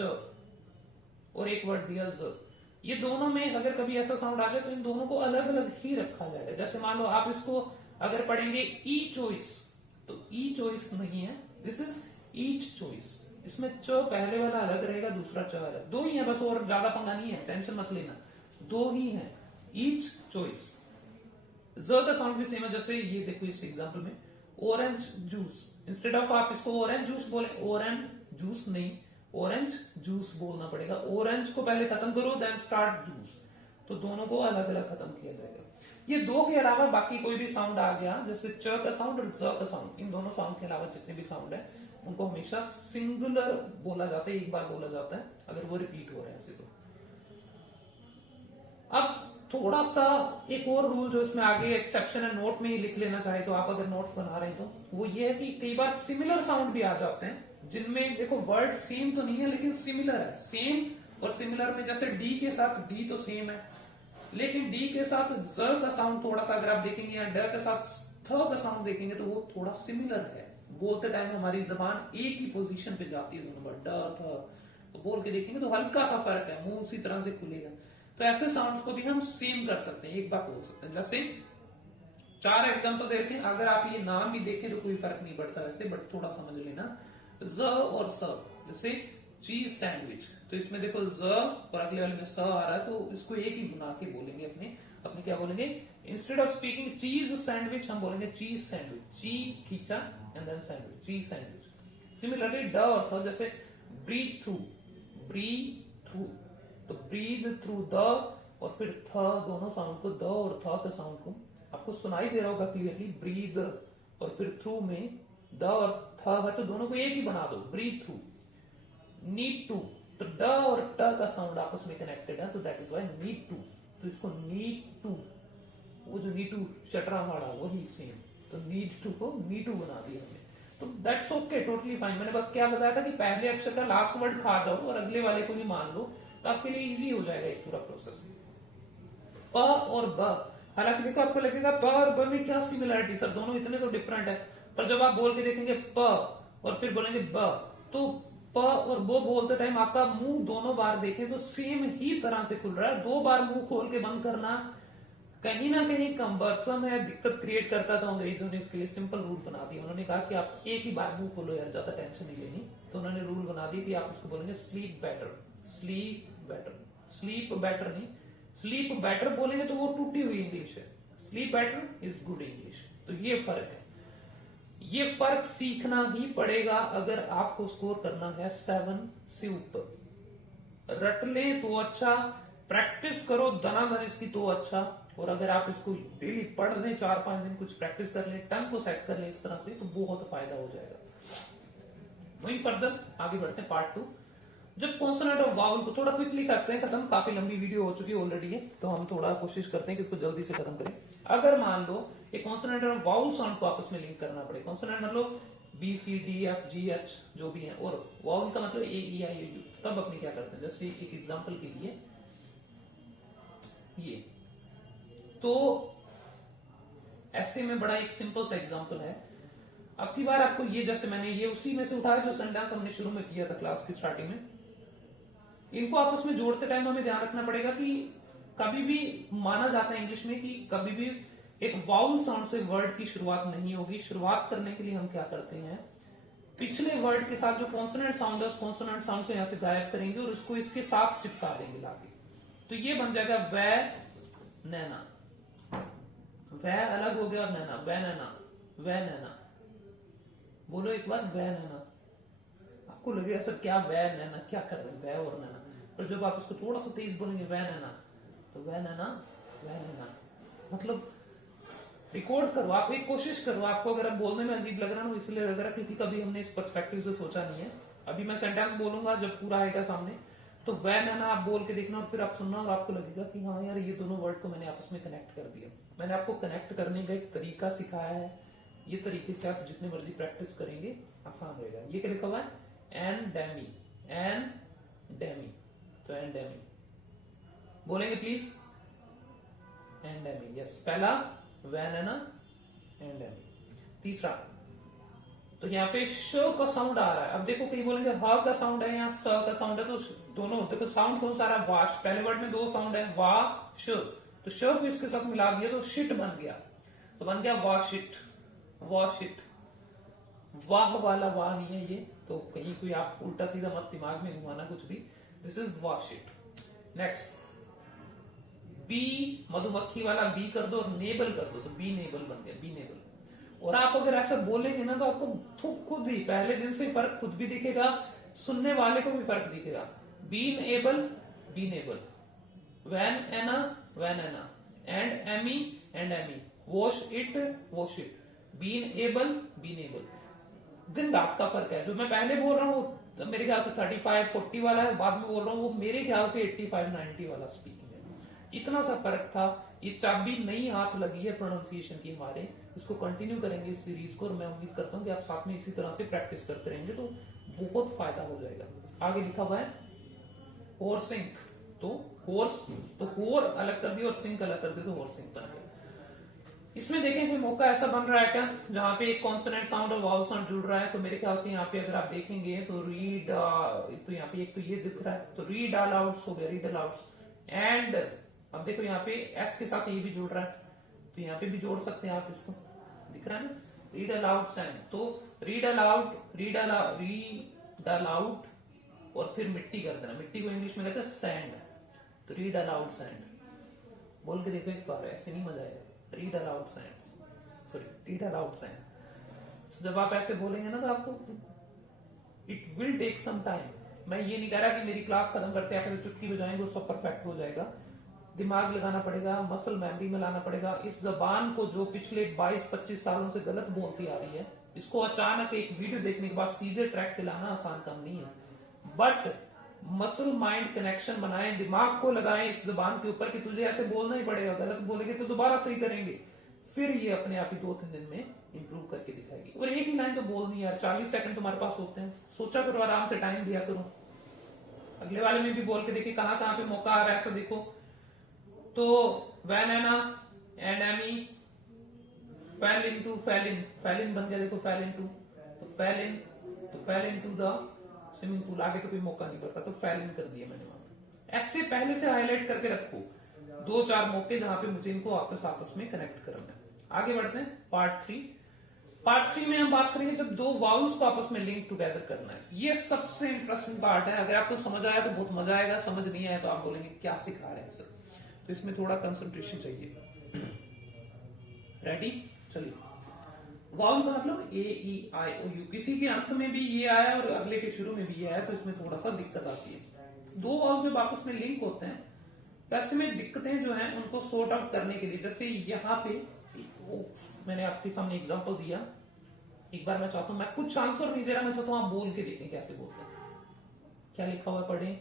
और एक वर्ड दिया ज, ये दोनों में अगर कभी ऐसा साउंड आ जाए तो इन दोनों को अलग अलग ही रखा जाएगा। जैसे मान लो आप इसको अगर पढ़ेंगे ई चॉइस, तो ई चॉइस नहीं है, दिस इज ईच चॉइस। इसमें च पहले वाला अलग रहेगा, दूसरा च अलग, दो ही है बस, और ज्यादा पंगा नहीं है, टेंशन मत लेना, दो ही है, ईच चॉइस। ज का साउंड भी सेम है, जैसे ये देखो इस एग्जांपल में ऑरेंज जूस, इंस्टेड ऑफ आप इसको ऑरेंज जूस बोले, ऑरेंज जूस नहीं, ऑरेंज जूस बोलना पड़ेगा। ऑरेंज को पहले खत्म करो देन स्टार्ट जूस, तो दोनों को अलग अलग खत्म किया जाएगा। ये दो के अलावा बाकी कोई भी साउंड आ गया, जैसे च का साउंड और ज का साउंड, इन दोनों साउंड के अलावा जितने भी साउंड है उनको हमेशा सिंगुलर बोला जाता है, एक बार बोला जाता है अगर वो रिपीट हो रहे हैं ऐसे। तो अब थोड़ा सा एक और रूल जो इसमें आगे एक्सेप्शन है, नोट में ही लिख लेना चाहे तो आप, अगर नोट्स बना रहे हैं तो, वो ये है कि कई बार सिमिलर साउंड भी आ जाते हैं जिनमें देखो वर्ड सेम तो नहीं है लेकिन सिमिलर है। सेम और सिमिलर में जैसे डी के साथ डी तो सेम है, लेकिन डी के साथ ज का साउंड थोड़ा सा अगर आप देखेंगे, या ड के साथ थ का साउंड देखेंगे तो वो थोड़ा सिमिलर है। बोलते टाइम हमारी जबान एक ही पोजीशन पे जाती है दोनों बार, ड थ, तो बोल के देखेंगे तो हल्का सा फर्क है, मुंह उसी तरह से खुलेगा। तो ऐसे साउंड्स को भी हम सेम कर सकते हैं, एक बार बोल सकते हैं। जैसे 4 एग्जांपल दे रखे हैं, अगर आप ये नाम भी देखें तो कोई फर्क नहीं पड़ता वैसे, बट थोड़ा समझ लेना। ज और स, जैसे चीज सैंडविच, तो इसमें देखो ज और अगले वाले में स आ रहा है, तो इसको एक ही बुना के बोलेंगे अपने क्या बोलेंगे, instead of speaking cheese sandwich हम बोलेंगे चीज सैंडविच, ची खींचा and then sandwich, cheese sandwich. Similarly ड और थ, जैसे ब्रीथ थ्रू, ब्रीथ थ्रू, तो ब्रीद थ्रू द और फिर थ, दोनों साउंड को, द और थ का साउंड को आपको सुनाई दे रहा होगा क्लियरली, ब्रीद और फिर थ्रू में द और थ है, तो दोनों को एक ही बना दो, ब्रीद थ्रू। नीड टू, तो ड और ट का साउंड आपस में कनेक्टेड है, तो that is why need to, तो इसको नीड टू, वो जो नीटू शटरा वाला वही सेम, तो नीड टू को नीटू बना दिया हमने, तो दैट्स ओके, टोटली फाइन। मैंने क्या बताया था कि पहले अक्षर का लास्ट वर्ड खा जाओ और अगले वाले को भी मान लो, तो आपके लिए इजी हो जाएगा एक पूरा प्रोसेस। प और ब, हालांकि देखो आपको लगेगा प और ब में क्या सिमिलरिटी सर, दोनों इतने तो डिफरेंट है, पर जब आप बोल के देखेंगे प और फिर बोलेंगे ब, तो प और ब बोलते टाइम आपका मुंह दोनों बार देखें तो सेम ही तरह से खुल रहा है। 2 बार मुंह खोल के बंद करना कहीं ना कहीं कंबरसम है, दिक्कत क्रिएट करता था। अंग्रेजों ने इसके लिए सिंपल रूल बना दिया, उन्होंने कहा कि आप एक ही बार मुंह खोलो यार, ज्यादा टेंशन नहीं लेनी, तो उन्होंने रूल बना दिया कि आप इसको बोलेंगे sleep better, sleep better, sleep better नहीं, स्लीप बेटर बोलेंगे तो वो टूटी हुई इंग्लिश है, sleep better is good English. तो ये फर्क है, ये फर्क सीखना ही पड़ेगा अगर आपको स्कोर करना है 7 से ऊपर। रट लें तो अच्छा, प्रैक्टिस करो दनादन इसकी तो अच्छा। और अगर आप इसको डेली पढ़ लें, 4-5 दिन कुछ प्रैक्टिस कर लें, टंग को सेट कर लें इस तरह से, तो बहुत फायदा हो जाएगा। वहीं फर्दर आगे बढ़ते हैं पार्ट 2। जब कॉन्सोनेंट और वावल को थोड़ा क्विकली करते हैं खत्म, काफी लंबी वीडियो हो चुकी है ऑलरेडी है, तो हम थोड़ा कोशिश करते हैं कि इसको जल्दी से खत्म करें। अगर मान लो एक कॉन्सोनेंट और वावल साउंड को आपस में लिंक करना पड़े, कॉन्सोनेंट मतलब B C D F G H जो भी है, और वावल का मतलब ए ई आई यू, तब अपनी क्या करते हैं, जैसे एक एग्जाम्पल के लिए ये, तो ऐसे में बड़ा एक सिंपल सा एग्जाम्पल है। अब की बार आपको ये, जैसे मैंने ये उसी में से उठाया जो सेंटेंस हमने शुरू में किया था क्लास की स्टार्टिंग में, इनको आपस में जोड़ते टाइम हमें ध्यान रखना पड़ेगा कि कभी भी माना जाता है इंग्लिश में कि कभी भी एक वाउल साउंड से वर्ड की शुरुआत नहीं होगी। शुरुआत करने के लिए हम क्या करते हैं, पिछले वर्ड के साथ जो कॉन्सोनेंट साउंड है उस कॉन्सोनेंट साउंड को यहां से गायब करेंगे और उसको इसके साथ चिपका देंगे लाके, तो ये बन जाएगा वै नैना। वै अलग हो गया और नैना, वै नैना, वै नैना। बोलो एक बार, वै नैना। आपको लगेगा सर क्या वै नैना, क्या कर रहे हैं वै और नैना, पर जब आप इसको थोड़ा सा तेज बोलेंगे वै नैना, तो वै नैना, वै नैना, मतलब रिकॉर्ड करो, आप एक कोशिश करो। आपको अगर बोलने में अजीब लग रहा है ना, इसलिए लग रहा है क्योंकि कभी हमने इस पर्सपेक्टिव से सोचा नहीं है। अभी मैं सेंटेंस बोलूंगा, जब पूरा आएगा सामने तो वह नैना आप बोल के देखना और फिर आप सुनना, और आपको लगेगा कि हाँ यार ये दोनों वर्ड को मैंने आपस में कनेक्ट कर दिया। मैंने आपको कनेक्ट करने का एक तरीका सिखाया है, ये तरीके से आप जितने मर्जी प्रैक्टिस करेंगे आसान रहेगा। ये क्या लिखा हुआ है, एन डेमी, एन डेमी, तो एन डेमी बोलेंगे प्लीज, एन डेमी। यस, पहला वैन है ना, एंड एमी। तीसरा, तो यहाँ पे श का साउंड आ रहा है। अब देखो कहीं बोलेंगे ह का साउंड है, यहाँ स का साउंड है, तो दोनों देखो साउंड कौन सा आ रहा है, वाश। पहले वर्ड में दो साउंड है, वा श, तो श को इसके साथ मिला दिया तो शिट बन गया, तो बन गया वाशिट, वाशिट। वाह वाला वाह नहीं है ये, तो कहीं कोई आप उल्टा सीधा मत दिमाग में घुमाना कुछ भी, दिस इज वाशिट। नेक्स्ट, बी मधुमक्खी वाला बी कर दो और नेबल कर दो, तो बी नेबल बन गया, बी नेबल। और आप अगर ऐसा बोलेंगे ना तो आपको खुद ही पहले दिन से फर्क खुद भी दिखेगा, सुनने वाले को भी फर्क दिखेगा। Been able, been able, van Anna, van Anna, and Amy, and Amy, wash it, wash it, been able, been able. दिन रात का फर्क है। जो मैं पहले बोल रहा हूँ तो मेरे ख्याल से 35-40 वाला है, बाद में बोल रहा हूँ वो मेरे ख्याल से 85-90 वाला स्पीकिंग है। इतना सा फर्क था। ये चाबी नई हाथ लगी है प्रोनाउंसिएशन की हमारे, इसको कंटिन्यू करेंगे इस सीरीज को, और मैं उम्मीद करता हूँ कि आप साथ में इसी तरह से प्रैक्टिस करते रहेंगे तो बहुत फायदा हो जाएगा। आगे लिखा हुआ है होर्सिंग, तो होर्स, तो होर अलग कर दिया और सिंक अलग कर दिया, तो होर्सिंग बन गया। इसमें देखें कोई मौका ऐसा बन रहा है क्या जहां पे एक कॉन्सोनेंट साउंड और वावल साउंड जुड़ रहा है, तो मेरे ख्याल से यहाँ पे अगर आप देखेंगे तो रीड, तो यहाँ पे एक तो ये दिख रहा है, तो रीड अलाउड्स हो गया, रीड अलाउड्स। एंड अब देखो यहाँ पे एस के साथ ये भी जुड़ रहा है, तो यहाँ पे भी जोड़ सकते हैं आप इसको, दिख रहा है ना, रीड अलाउड सैंड, तो read aloud, read aloud, read aloud, और फिर मिट्टी कर देना, मिट्टी को इंग्लिश में कहते हैं सैंड, तो रीड अलाउड सैंड बोल के देखो एक बार, ऐसे नहीं मजा आएगा। Read aloud sand, sorry read aloud sand. जब आप ऐसे बोलेंगे ना तो आपको it will take some time. मैं ये नहीं कह रहा कि मेरी क्लास खत्म करते हैं चुटकी बजाएंगे और सब परफेक्ट हो जाएगा। दिमाग लगाना पड़ेगा, मसल मेमोरी में लाना पड़ेगा। इस जबान को जो पिछले 22-25 सालों से गलत बोलती आ रही है, इसको अचानक एक वीडियो देखने के बाद सीधे ट्रैक पे लाना आसान काम नहीं है। बट मसल माइंड कनेक्शन बनाएं, दिमाग को लगाएं इस जबान के ऊपर कि तुझे ऐसे बोलना ही पड़ेगा, गलत बोलेंगे तो दोबारा सही करेंगे, फिर ये अपने आप ही 2-3 दिन में इंप्रूव करके दिखाएगी। और एक ही लाइन तो बोलनी यार, 40 सेकंड तुम्हारे पास होते हैं, सोचा करो, आराम से टाइम दिया करो। अगले वाले में भी बोल के देखिए कहां कहां पे मौका आ रहा है, ऐसा देखो। तो when Anna and Amy, fell into, fell in, fell in बन गया, देखो फेल इनटू, तो फेल इन, तो fell into the swimming pool. आगे तो कोई मौका नहीं पड़ता, तो फेल इन कर दिया मैंने वहां पे। ऐसे पहले से हाईलाइट करके रखो 2-4 मौके जहां पे मुझे इनको आपस में कनेक्ट करना है। आगे बढ़ते हैं पार्ट 3। पार्ट 3 में हम बात करेंगे जब दो वाउल्स को आपस में लिंक टुगेदर करना है। ये सबसे इंटरेस्टिंग पार्ट है। अगर आपको समझ आया तो बहुत मजा आएगा, समझ नहीं आया तो आप बोलेंगे क्या सिखा रहे हैं सर, तो इसमें थोड़ा कंसंट्रेशन चाहिए। रेडी, चलिए। वाउल का मतलब ए ई आई ओ यू, किसी के अंत में भी ये आया और अगले के शुरू में भी ये आया तो इसमें थोड़ा सा दिक्कत आती है। दो वाउल जब आपस में लिंक होते हैं तो ऐसे में दिक्कतें जो हैं उनको सॉर्ट आउट करने के लिए, जैसे यहाँ पे मैंने आपके सामने एग्जांपल दिया, एक बार मैं चाहता हूं, मैं कुछ आंसर नहीं दे रहा, मैं चाहता हूं आप बोल के देखें कैसे बोलते हैं। क्या लिखा हुआ है, पढ़ें,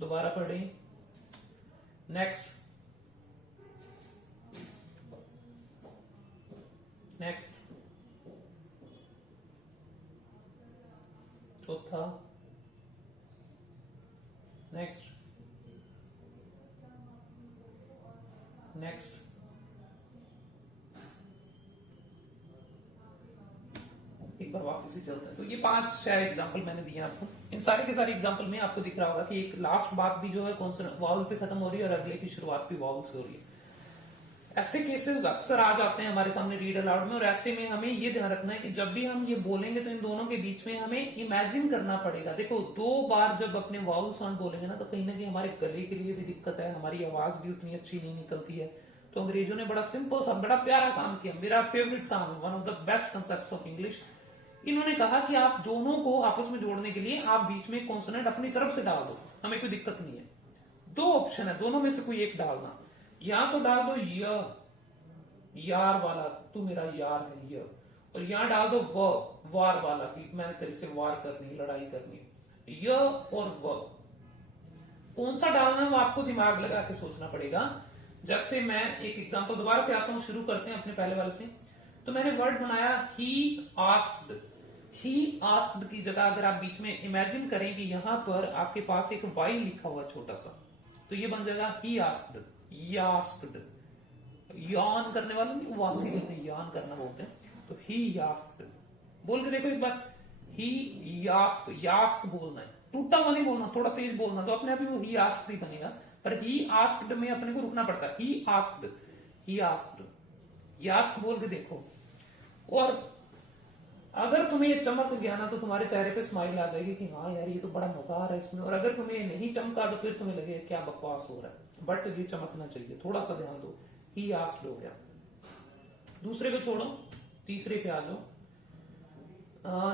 दोबारा पढ़ें, नेक्स्ट नेक्स्ट, चौथा, नेक्स्ट नेक्स्ट, एक बार वापस ही चलते हैं। तो ये 5 शायद एग्जांपल मैंने दिए आपको, इन सारे के सारे एग्जांपल में आपको दिख रहा होगा कि एक लास्ट बात भी जो है कॉन्सोनेंट वावल पे खत्म हो रही है और अगले की शुरुआत भी वावल से हो रही है। ऐसे केसेस अक्सर आ जाते हैं हमारे सामने रीड अलाउड में, और ऐसे में हमें ये ध्यान रखना है कि जब भी हम ये बोलेंगे तो इन दोनों के बीच में हमें इमेजिन करना पड़ेगा। देखो 2 बार जब अपने वावल साउंड बोलेंगे ना तो कहीं ना कहीं हमारे गले के लिए भी दिक्कत है, हमारी आवाज भी उतनी अच्छी नहीं निकलती है। तो अंग्रेजों ने बड़ा सिंपल सा बड़ा प्यारा काम किया, मेरा फेवरेट काम, one of the best concept of English. इन्होंने कहा कि आप दोनों को आपस में जोड़ने के लिए आप बीच में कॉन्सोनेंट अपनी तरफ से डाल दो, हमें कोई दिक्कत नहीं है। 2 ऑप्शन है, दोनों में से कोई एक डालना, या तो डाल दो यार वाला, तू मेरा यार है ये, और यहां डाल दो वार वाला कि मैंने तेरे से वार करनी, लड़ाई करनी, य और व। कौन सा डालना है वो आपको दिमाग लगा के सोचना पड़ेगा। जैसे मैं एक एग्जांपल दोबारा से आता हूं, शुरू करते हैं अपने पहले वाले से। तो मैंने वर्ड बनाया ही आस्क्ड। ही आस्क्ड की जगह अगर आप बीच में इमेजिन करें कि यहां पर आपके पास एक वाई लिखा हुआ छोटा सा, तो ये बन जाएगा ही आस्क्ड, यास्क्ड। यान करने वाले नहीं, वासी लेते हैं, यान करना बोलते हैं, तो ही यास्क्ड। बोल के देखो एक बार, ही यास्क, यास्क बोलना है, टूटा हुआ नहीं बोलना, थोड़ा तेज बोलना, तो अपने आप ही वो ही आस्क्ड ही बनेगा। पर ही आस्क्ड में अपने को रुकना पड़ता है, he asked, he asked, Yaska बोल के देखो। और अगर तुम्हें ये चमक गया ना तो तुम्हारे चेहरे पे स्माइल आ जाएगी कि हाँ यार ये तो बड़ा मजा आ रहा है इसमें। और अगर तुम्हें नहीं चमका तो फिर तुम्हें लगे क्या बकवास हो रहा है, बट ये चमकना चाहिए, थोड़ा सा ध्यान दो। ही आस्क्ड हो गया, दूसरे पे छोड़ो, तीसरे पे आ जाओ।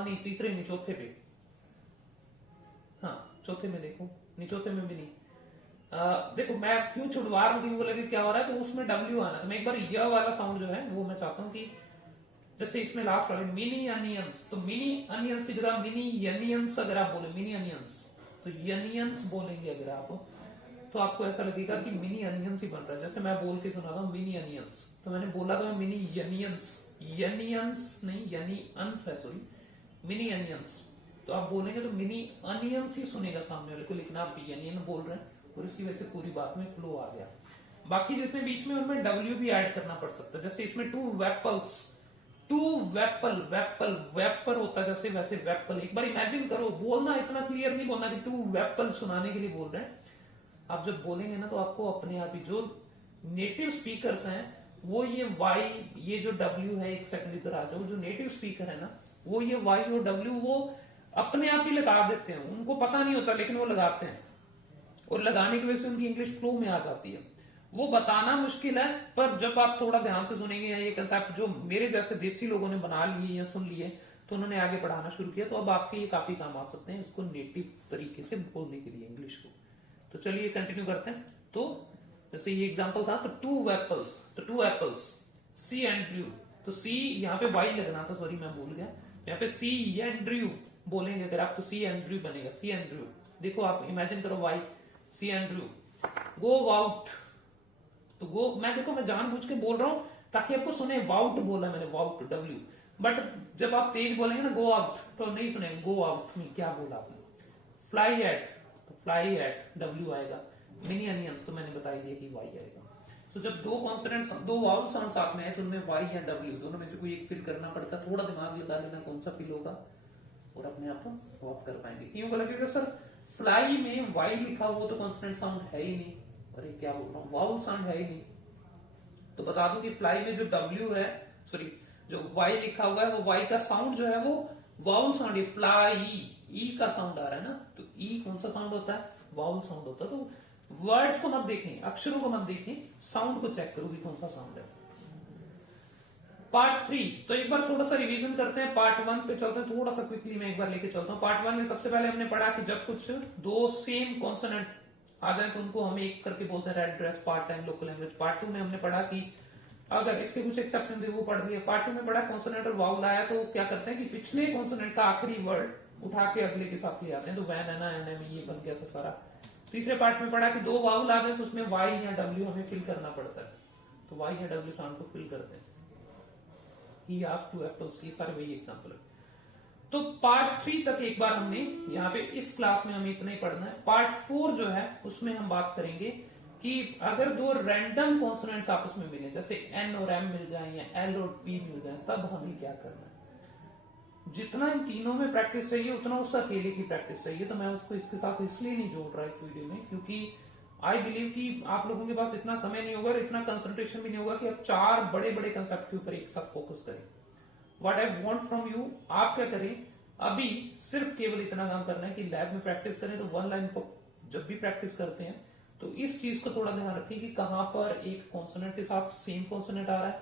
नहीं तीसरे नहीं, चौथे पे, हाँ चौथे में देखो, नहीं चौथे में भी नहीं। देखो मैं क्यों छुड़वा रहा हूं, क्योंकि बोला कि क्या हो रहा है, तो उसमें डब्ल्यू आना, तो मैं एक बार य वाला साउंड जो है वो मैं चाहता हूं कि जैसे इसमें लास्ट वाले मिनी अनियंस, तो मिनी अनियंस की जगह मिनी यनियंस अगर आप बोले, मिनी अनियंस, तो यनियंस बोलेंगे अगर आप, तो आपको ऐसा लगेगा कि मिनी अनियंस ही बन रहा है। जैसे मैं बोल के सुना रहा हूं मिनी अनियंस, तो मैंने बोला था मिनी यनियंस, यनियंस नहीं यनी अंस है, सॉरी मिनी अनियंस। तो आप बोलेंगे तो मिनी अनियंस ही सुनेगा सामने वाले को, लेकिन आप यनियन बोल रहे हैं और इसकी वजह से पूरी बात में फ्लो आ गया। बाकी जितने बीच में उनमें डब्ल्यू भी ऐड करना पड़ सकता है, जैसे इसमें 2 वेपल्स, 2 वेपल, वेपल वेफर होता है जैसे, वैसे वेपल। एक बार इमेजिन करो, बोलना इतना क्लियर नहीं बोलना कि 2 वेपल सुनाने के लिए बोल रहे हैं। आप जब बोलेंगे ना तो आपको अपने आप ही, जो नेटिव स्पीकर्स हैं वो ये वाई, ये जो डब्ल्यू है, एक सेकंड इधर आ जाओ, जो नेटिव स्पीकर है ना वो ये वाई और डब्ल्यू वो अपने आप ही लगा देते हैं, उनको पता नहीं होता लेकिन वो लगाते हैं, और लगाने की वजह से उनकी इंग्लिश फ्लो में आ जाती है। वो बताना मुश्किल है, पर जब आप थोड़ा ध्यान से सुनेंगे, ये कंसेप्ट जो मेरे जैसे देसी लोगों ने बना लिए या सुन लिए तो उन्होंने आगे पढ़ाना शुरू किया, तो अब आपके ये काफी काम आ सकते हैं इसको नेटिव तरीके से बोलने के लिए इंग्लिश को। तो चलिए कंटिन्यू करते हैं। तो जैसे ये एग्जांपल था, तो 2 वेपल्स, तो 2 एप्पल्स, सी एंड्रयू, तो सी यहाँ पे वाई लगना था, सॉरी मैं भूल गया, यहाँ पे सी एंड्रयू बोलेंगे अगर आप, तो सी एंड्रयू बनेगा, सी एंड्रयू। देखो आप इमेजिन करो वाई, सी एंड्रयू, गो आउट, तो गो, मैं देखो मैं जानबूझ के बोल रहा हूं ताकि आपको सुने, वाउट बोला मैंने, वाउट डब्ल्यू, बट जब आप तेज बोलेंगे ना गो आउट तो नहीं सुनेंगे, गो आउट में क्या बोला आपने। फ्लाई एट, तो फ्लाई एट डब्ल्यू आएगा, मिनी अनियंस तो मैंने बताई दिया कि वाई आएगा। तो जब 2 कॉन्सोनेंट्स, 2 वाउल साउंड साथ में है तो उनमें वाई या डब्ल्यू दोनों में से कोई एक फिल करना पड़ता है, थोड़ा दिमाग लगा लेना कौन सा फिल होगा और अपने आप को आप कर पाएंगे। क्यों बोला, क्योंकि सर फ्लाई में वाई लिखा हुआ तो कॉन्सोनेंट साउंड है ही नहीं, अरे क्या बोल रहा हूँ, वाउल साउंड है ही नहीं। तो बता दूं कि फ्लाई में जो डब्ल्यू है, सॉरी जो वाई लिखा हुआ है, वो वाई का साउंड जो है वो वाउल साउंड है, फ्लाई, ई का साउंड आ रहा है ना, तो ई कौन सा साउंड होता है, वाउल साउंड होता है। तो वर्ड्स को मत देखें, अक्षरों को मत देखें, साउंड को चेक करो कि कौन सा साउंड है। पार्ट 3, तो एक बार थोड़ा सा रिवीजन करते हैं। पार्ट 1 पे चलते हैं, थोड़ा सा क्विकली मैं एक बार लेके चलता हूँ। पार्ट 1 में सबसे पहले हमने पढ़ा कि जब कुछ दो सेम कॉन्सोनेंट आ जाए तो उनको हम एक करके बोलते हैं red dress, part time local language. Part 2 में हमने पढ़ा कि अगर इसके कुछ एक्सेप्शन थे वो पढ़ दिए। पार्ट 2 में पढ़ा कॉन्सोनेंट और वाउल आया तो क्या करते हैं कि पिछले कॉन्सोनेंट का आखिरी वर्ड उठा के अगले के साथ ले आते हैं, तो वैन एना एन में ये बन गया था सारा। तीसरे पार्ट में पढ़ा कि दो वाउल आ जाए तो उसमें वाई या डब्ल्यू हमें फिल करना पड़ता है, तो वाई या डब्ल्यू साउंड को फिल करते हैं। He asked two apples, ये सारे वही एग्जाम्पल है। तो पार्ट 3 तक एक बार हमने यहाँ पे इस क्लास में हमें इतना ही पढ़ना है। पार्ट 4 जो है उसमें हम बात करेंगे कि अगर दो रैंडम कॉन्सोनेंट्स आपस में मिले, जैसे एन और एम मिल जाए या एल और पी मिल जाए, तब हमें क्या करना है। जितना इन तीनों में प्रैक्टिस चाहिए उतना उस अकेले की प्रैक्टिस चाहिए, तो मैं उसको इसके साथ इसलिए नहीं जोड़ रहा इस वीडियो में, क्योंकि आई बिलीव कि आप लोगों के पास इतना समय नहीं होगा और इतना कंसंट्रेशन भी नहीं होगा कि आप 4 बड़े बड़े कंसेप्ट के ऊपर एक साथ फोकस करें। What I want from you, आप क्या करें, अभी सिर्फ केवल इतना काम करना है कि लैब में प्रैक्टिस करें। तो वन लाइन पर जब भी प्रैक्टिस करते हैं तो इस चीज को थोड़ा ध्यान रखें कि कहां पर एक कॉन्सोनेंट के साथ सेम कॉन्सोनेंट आ रहा है,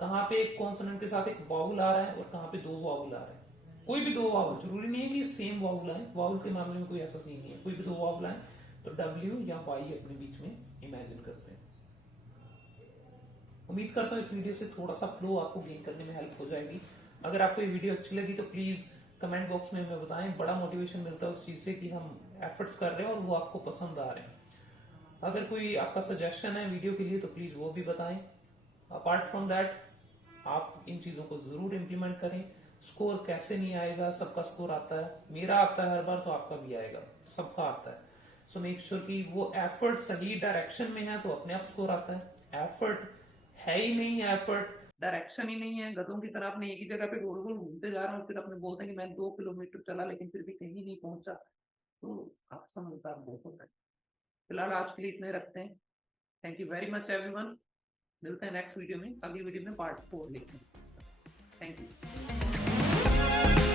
कहां पे एक कॉन्सोनेंट के साथ एक वाउल आ रहा है और कहां पे दो वाउल आ रहा है। कोई भी दो वाउल, जरूरी नहीं है कि सेम वाउल आए, वाउल के मामले में कोई ऐसा सीन नहीं है, कोई भी दो वाउल आए तो W या Y अपने बीच में इमेजिन करते हैं। उम्मीद करता हूँ इस वीडियो से थोड़ा सा फ्लो आपको गेन करने में हेल्प हो जाएगी। अगर आपको ये वीडियो अच्छी लगी तो प्लीज कमेंट बॉक्स में हमें बताएं, बड़ा मोटिवेशन मिलता है उस चीज से कि हम एफर्ट्स कर रहे हैं और वो आपको पसंद आ रहे हैं। अगर कोई आपका सजेशन है वीडियो के लिए तो प्लीज वो भी बताएं। अपार्ट फ्रॉम दैट आप इन चीजों को जरूर इंप्लीमेंट करें। स्कोर कैसे नहीं आएगा, सबका स्कोर आता है, मेरा आता है हर बार तो आपका भी आएगा, सबका आता है। सो मेक श्योर कि वो एफर्ट सही डायरेक्शन में है तो अपने आप स्कोर आता है। एफर्ट है ही नहीं, एफर्ट डायरेक्शन ही नहीं है, गधों की तरह अपने एक ही जगह पे गोल गोल घूमते जा रहा हूँ, फिर अपने बोलते हैं कि मैं 2 किलोमीटर चला लेकिन फिर भी कहीं नहीं पहुंचा, तो आप समझदार बहुत होता है। फिलहाल आज के लिए इतने रखते हैं। Thank you very much everyone. मिलते हैं नेक्स्ट वीडियो में, अगली वीडियो में पार्ट 4 लेते हैं। Thank you.